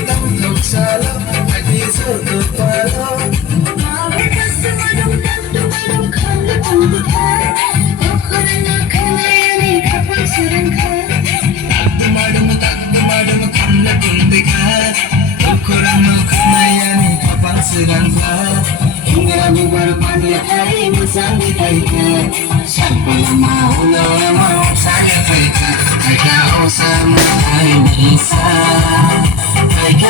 tutok salo, lagi sudut palo. Tagdumadum kamla kumbika, ukuran mo kamayani kapang serangga. Hingga bubar pandai hari musang ditaika, sampai mau saya taika, taika osama hai nisa, taika